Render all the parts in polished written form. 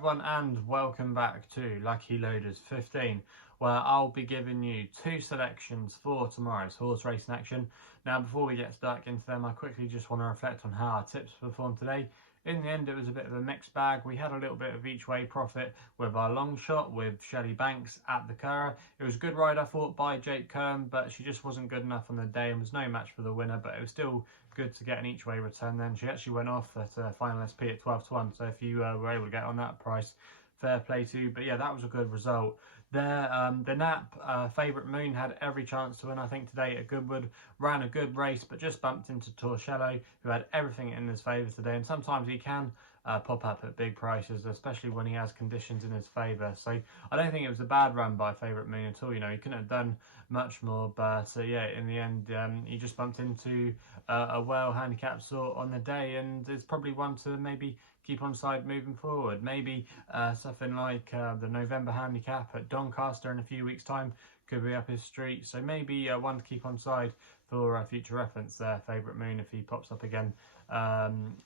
everyone and welcome back to Lucky Loaders 15, where I'll be giving you two selections for tomorrow's horse racing action. Now before we get stuck into them, I quickly just want to reflect on how our tips performed today. In the end, it was a bit of a mixed bag. We had a little bit of each way profit with our long shot with Shelley Banks at the Curragh. It was a good ride, I thought, by Jake Kern, but she just wasn't good enough on the day and was no match for the winner. But it was still good to get an each way return then. She actually went off at final SP at 12-1. So if you were able to get on that price, fair play to you. But yeah, that was a good result. The Nap favourite Moon had every chance to win, I think, today at Goodwood. Ran a good race, but just bumped into Torcello, who had everything in his favour today. And sometimes he can pop up at big prices, especially when he has conditions in his favour. So I don't think it was a bad run by favourite Moon at all. You know, he couldn't have done much more. But yeah, in the end, he just bumped into a well handicapped sort on the day, and is probably one to maybe keep on side moving forward. Maybe something like the November handicap at Doncaster in a few weeks' time could be up his street. So maybe one to keep on side for future reference there, favourite Moon, if he pops up again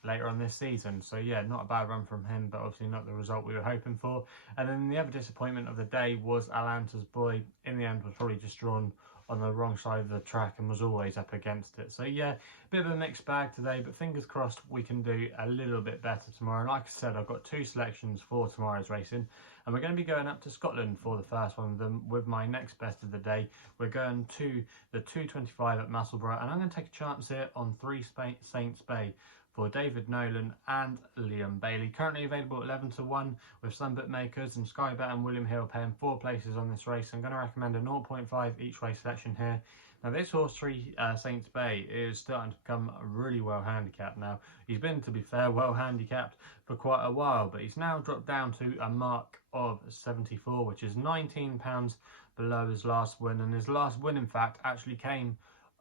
later on this season. So yeah, not a bad run from him, but obviously not the result we were hoping for. And then the other disappointment of the day was Atlanta's Boy. In the end, was probably just drawn on the wrong side of the track and was always up against it. So yeah, a bit of a mixed bag today, but fingers crossed we can do a little bit better tomorrow. And like I said, I've got two selections for tomorrow's racing, and we're going to be going up to Scotland for the first one of them with my next best of the day. We're going to the 225 at Musselburgh, and I'm going to take a chance here on 3 Saints Bay for David Nolan and Liam Bailey. Currently available at 11-1 with some bookmakers, and SkyBet and William Hill paying 4 places on this race. I'm going to recommend a 0.5 each way selection here. Now this horse, 3 Saints Bay, is starting to become really well handicapped now. He's been, to be fair, well handicapped for quite a while, but he's now dropped down to a mark of 74, which is £19 below his last win. And his last win, in fact, actually came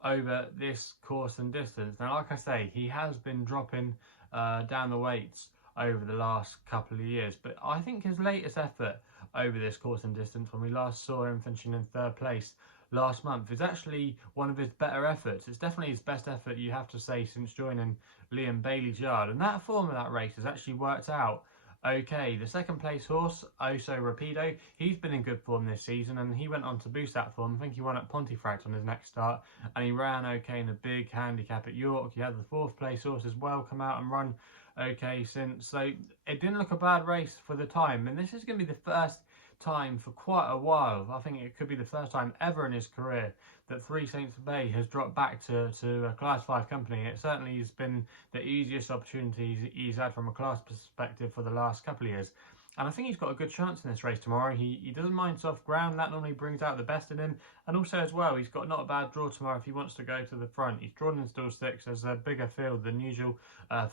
over this course and distance. Now, like I say, he has been dropping down the weights over the last couple of years, but I think his latest effort over this course and distance, when we last saw him finishing in 3rd place last month, is actually one of his better efforts. It's definitely his best effort, you have to say, since joining Liam Bailey's yard, and that form of that race has actually worked out okay. The 2nd place horse, Oso Rapido, he's been in good form this season, and he went on to boost that form. I think he won at Pontefract on his next start, and he ran okay in a big handicap at York. You had the 4th place horse as well come out and run okay since. So it didn't look a bad race for the time, and this is going to be the first time for quite a while. I think it could be the first time ever in his career that 3 Saints Bay has dropped back to a Class 5 company. It certainly has been the easiest opportunity he's had from a class perspective for the last couple of years. And I think he's got a good chance in this race tomorrow. He doesn't mind soft ground. That normally brings out the best in him. And also as well, he's got not a bad draw tomorrow if he wants to go to the front. He's drawn in stall 6. There's a bigger field than usual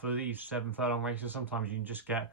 for these 7 furlong races. Sometimes you can just get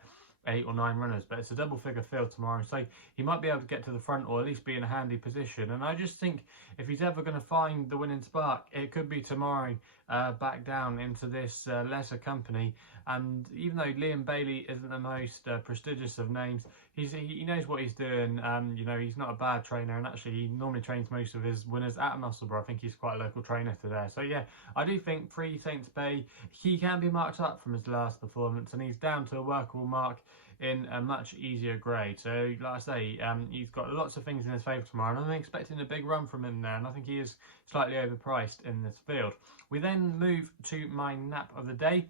8 or 9 runners, but it's a double figure field tomorrow, so he might be able to get to the front or at least be in a handy position. And I just think if he's ever going to find the winning spark, it could be tomorrow, back down into this lesser company. And even though Liam Bailey isn't the most prestigious of names, he knows what he's doing. You know, he's not a bad trainer, and actually he normally trains most of his winners at Musselburgh. I think he's quite a local trainer to there. So yeah, I do think 3 Saints Bay, he can be marked up from his last performance, and he's down to a workable mark in a much easier grade. So like I say, he's got lots of things in his favour tomorrow, and I'm expecting a big run from him there, and I think he is slightly overpriced in this field. We then move to my nap of the day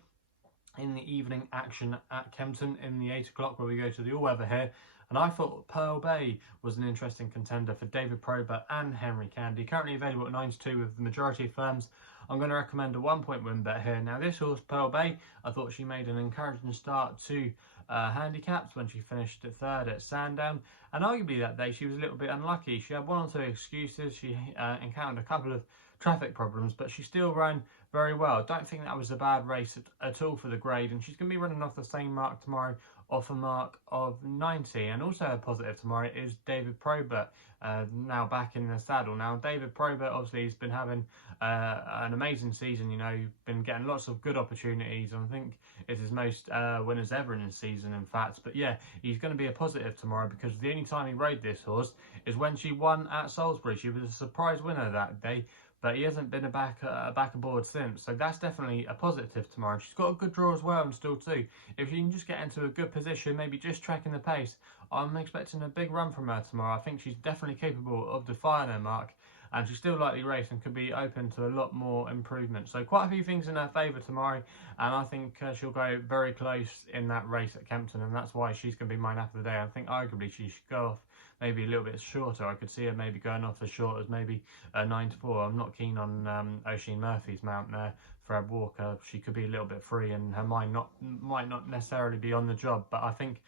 in the evening action at Kempton in the 8 o'clock, where we go to the all-weather here. And I thought Pearl Bay was an interesting contender for David Probert and Henry Candy. Currently available at 9-2 with the majority of firms. I'm going to recommend a 1-point win bet here. Now this horse, Pearl Bay, I thought she made an encouraging start to handicaps when she finished at 3rd at Sandown, and arguably that day she was a little bit unlucky. She had 1 or 2 excuses. She encountered a couple of traffic problems, but she still ran very well. Don't think that was a bad race at all for the grade, and she's going to be running off the same mark tomorrow, off a mark of 90. And also a positive tomorrow is David Probert, now back in the saddle. Now David Probert obviously has been having an amazing season. You know, been getting lots of good opportunities, and I think it's his most winners ever in his season, in fact. But yeah, he's going to be a positive tomorrow, because the only time he rode this horse is when she won at Salisbury. She was a surprise winner that day but he hasn't been back aboard since, so that's definitely a positive tomorrow. She's got a good draw as well and still too. If she can just get into a good position, maybe just tracking the pace, I'm expecting a big run from her tomorrow. I think she's definitely capable of defying her mark, and she's still lightly raced and could be open to a lot more improvement. So quite a few things in her favour tomorrow, and I think she'll go very close in that race at Kempton, and that's why she's going to be my nap of the day. I think arguably she should go off maybe a little bit shorter. I could see her maybe going off as short as maybe 9-4. I'm not keen on Oisin Murphy's mount there. Fred Walker, she could be a little bit free, and her mind might not necessarily be on the job. But I think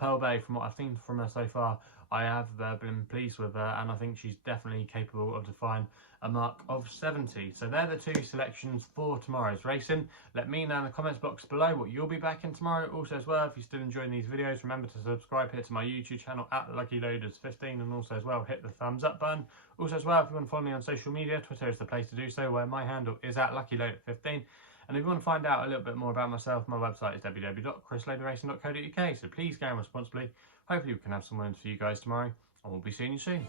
Pearl Bay, from what I've seen from her so far, I have been pleased with her, and I think she's definitely capable of defying a mark of 70. So they're the two selections for tomorrow's racing. Let me know in the comments box below what you'll be backing tomorrow. Also as well, if you're still enjoying these videos, remember to subscribe here to my YouTube channel at LuckyLoaders15, and also as well hit the thumbs up button. Also as well, if you want to follow me on social media, Twitter is the place to do so, where my handle is at LuckyLoader15. And if you want to find out a little bit more about myself, my website is www.chrisloaderracing.co.uk, so please go responsibly. Hopefully we can have some wins for you guys tomorrow, and we'll be seeing you soon.